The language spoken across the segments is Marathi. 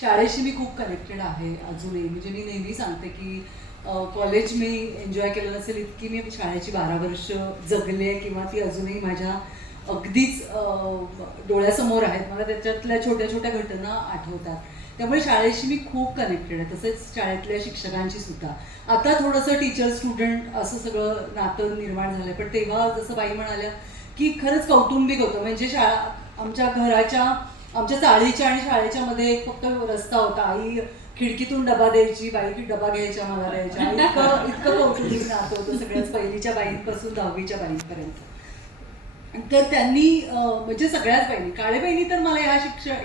शाळेशी मी खूप कनेक्टेड आहे अजूनही. म्हणजे मी नेहमी सांगते की कॉलेज मी एन्जॉय केलं नसेल इतकी मी शाळेची 12 वर्ष जगले आहे किंवा ती अजूनही माझ्या अगदीच डोळ्यासमोर आहेत. मला त्याच्यातल्या छोट्या छोट्या घटना आठवतात. त्यामुळे शाळेशी मी खूप कनेक्टेड आहे. तसेच शाळेतल्या शिक्षकांशी सुद्धा. आता थोडंसं टीचर स्टुडंट असं सगळं नातं निर्माण झालं पण तेव्हा जसं बाई म्हणाल्या की खरंच कौटुंबिक होतं. म्हणजे शाळा आमच्या घराच्या आमच्या चाळीच्या आणि शाळेच्या मध्ये एक फक्त रस्ता होता. आई खिडकीतून डबा द्यायची, बाई की डबा घ्यायच्या, मला द्यायच्या. इतकं इतकं कौटुंबिक नातं होतं सगळ्याच पहिलीच्या बाईंपासून 10वीच्या बाईंपर्यंत. तर त्यांनी म्हणजे सगळ्याच बहिणी, काळे बहिणी तर मला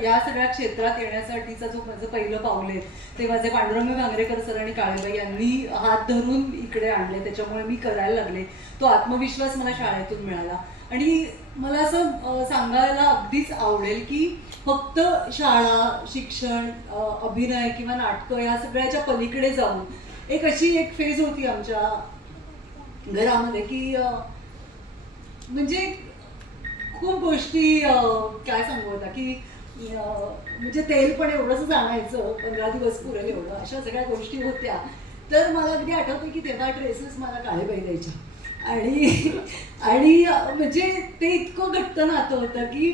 या सगळ्या क्षेत्रात येण्यासाठीचा जो माझं पहिलं पाऊल आहे ते माझे पांडुरंग भांगरेकर सर आणि काळेबाई यांनी हात धरून इकडे आणले. त्याच्यामुळे मी करायला लागले. तो आत्मविश्वास मला शाळेतून मिळाला. आणि मला असं सांगायला अगदीच आवडेल की फक्त शाळा, शिक्षण, अभिनय किंवा नाटकं या सगळ्याच्या पलीकडे जाऊन एक फेज होती आमच्या घरामध्ये की म्हणजे खूप गोष्टी काय सांगू आता की म्हणजे तेल पण एवढंच आणायचं 15 दिवस पुरेल एवढं, अशा सगळ्या गोष्टी होत्या. तर मला अगदी आठवते की तेव्हा ड्रेसेस मला काळेबाई द्यायच्या. आणि आणि म्हणजे ते इतकं घट्ट नातं होतं की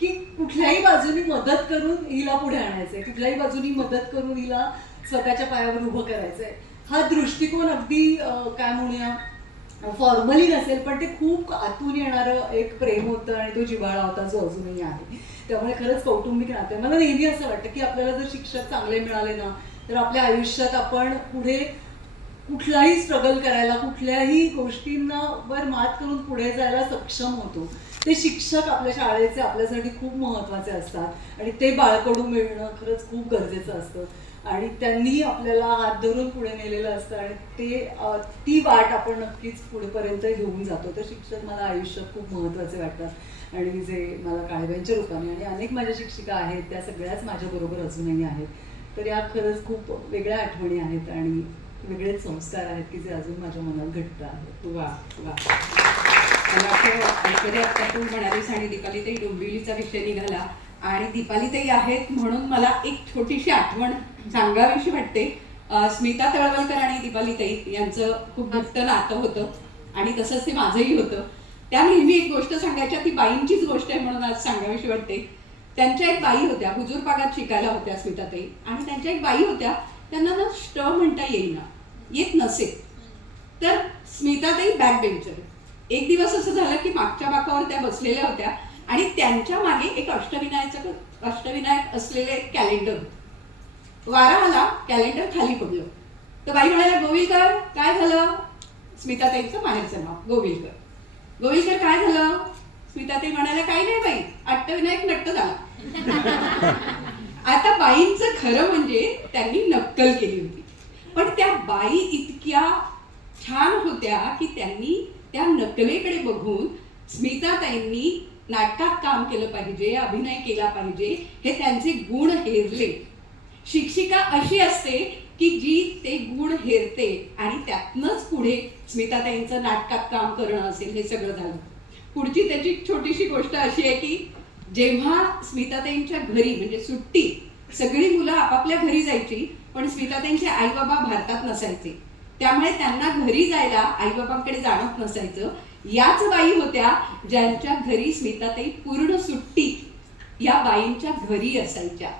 की कुठल्याही बाजूनी मदत करून हिला पुढे आणायचंय, कुठल्याही बाजूनी मदत करून हिला स्वतःच्या पायावर उभं करायचंय. हा दृष्टिकोन अगदी काय म्हणूया फॉर्मली नसेल पण ते खूप आतून येणारं एक प्रेम होतं आणि तो जिव्हाळा होता जो अजूनही आहे. त्यामुळे खरंच कौटुंबिक नाते. मला नेहमी असं वाटतं की आपल्याला जर शिक्षक चांगले मिळाले ना तर आपल्या आयुष्यात आपण पुढे कुठलाही स्ट्रगल करायला, कुठल्याही गोष्टींवर मात करून पुढे जायला सक्षम होतो. ते शिक्षक आपल्या शाळेचे आपल्यासाठी खूप महत्त्वाचे असतात आणि ते बाळकडून मिळणं खरंच खूप गरजेचं असतं. आणि त्यांनी आपल्याला हात धरून पुढे नेलेलं असतं आणि ती वाट आपण नक्कीच पुढेपर्यंत घेऊन जातो. तर शिक्षक मला आयुष्यात खूप महत्त्वाचे वाटतात आणि जे मला काळेबाईंच्या रूपाने आणि अनेक माझ्या शिक्षिका आहेत त्या सगळ्याच माझ्याबरोबर अजूनही आहेत. तर या खरंच खूप वेगळ्या आठवणी आहेत आणि वेगळेच संस्कार आहेत की जे अजून माझ्या मनात घट्ट आहेत. वा वा. मला वाटतं ऐश्वर्या आता तू म्हणालीस आणि दीपालीताई डोंबिवलीचा विषय निघाला आणि दीपालीताई आहेत म्हणून मला एक छोटीशी आठवण सांगावीशी वाटते. स्मिता तळवलकर आणि दीपालीताई यांचं खूप घट्ट नातं होतं आणि तसंच ते माझंही होतं. त्या नेहमी एक गोष्ट सांगायच्या, ती बाईंचीच गोष्ट आहे म्हणून आज सांगावीशी वाटते. त्यांच्या एक बाई होत्या, हुजूर बागात शिकायला होत्या स्मिताताई, आणि त्यांच्या एक बाई होत्या त्यांना ना म्हणता येईना, येत नसे. तर स्मिताताई बॅक बेंचर. एक दिवस असं झालं की मागच्या बाकावर त्या बसलेल्या होत्या आणि त्यांच्या मागे एक अष्टविनायक असलेले एक कॅलेंडर. वारा आला, कॅलेंडर खाली पडलं. तर बाई म्हणाल्या, गोविलकर काय झालं? स्मिताताईंचं माहेरचं नाव गोविलकर. गोविलकर काय झालं? स्मिताताई म्हणाल्या, काही नाही बाई, अष्टविनायक नट्ट झाला. आता बाईंचं खरं म्हणजे त्यांनी नक्कल केली होती, पण त्या बाई इतक्या छान होत्या की त्यांनी त्या नकलेकडे बघून स्मिताताईंनी नाटकात काम केलं पाहिजे, अभिनय केला पाहिजे, हे त्यांचे गुण हेरले. शिक्षिका अशी असते की जी ते गुण हेरते आणि त्यातनंच पुढे स्मिताताईंचं नाटकात काम करणं असेल हे सगळं झालं. पुढची त्याची छोटीशी गोष्ट अशी आहे की जेव्हा स्मिताताईंच्या घरी म्हणजे सुट्टी, सगळी मुलं आपापल्या घरी जायची पण स्मिताताईंचे आई बाबा भारतात नसायचे, त्यामुळे त्यांना घरी जायला आईबाबांकडे जाणत नसायचं. याच बाई होत्या ज्यांच्या घरी स्मिताताई पूर्ण सुट्टी या बाईंच्या घरी असायच्या.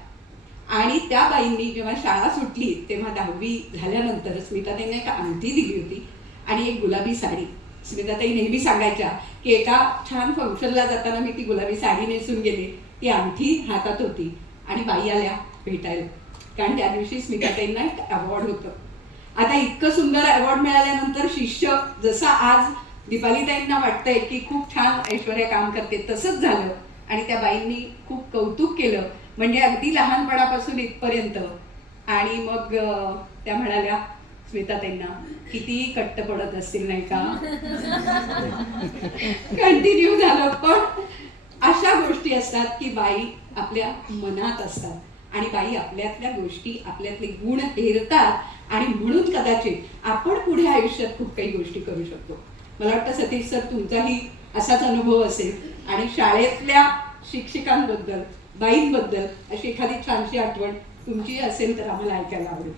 आणि त्या बाईंनी जेव्हा शाळा सुटली तेव्हा 10वी झाल्यानंतर स्मिताताईंना एक अंगठी दिली होती आणि एक गुलाबी साडी. स्मिताताई नेहमी सांगायच्या की एका छान फंक्शनला जाताना मी ती गुलाबी साडी नेसून गेले, ती अंगठी हातात होती आणि बाई आल्या भेटायला, कारण त्या दिवशी स्मिताताईंना एक अवॉर्ड होतं. आता इतकं सुंदर अवॉर्ड मिळाल्यानंतर शिष्य जसा आज दीपालीताईंना वाटतंय की खूप छान ऐश्वर्या काम करते, तसंच झालं. आणि त्या बाईंनी खूप कौतुक केलं, म्हणजे अगदी लहानपणापासून इथपर्यंत. आणि मग त्या म्हणाल्या स्मिताताईंना, किती कट्ट पडत असतील नाही का. कंटिन्यू झालं. पण अशा गोष्टी असतात की बाई आपल्या मनात असतात आणि बाई आपल्यातल्या गोष्टी, आपल्यातले गुण हेरतात आणि म्हणून कदाचित आपण पुढे आयुष्यात खूप काही गोष्टी करू शकतो. मला वाटतं सतीश सर तुमचाही असाच अनुभव असेल आणि शाळेतल्या शिक्षकांबद्दल, बाईंबद्दल अशी एखादी छानशी आठवण तुमची असेल तर आम्हाला ऐकायला आवडेल.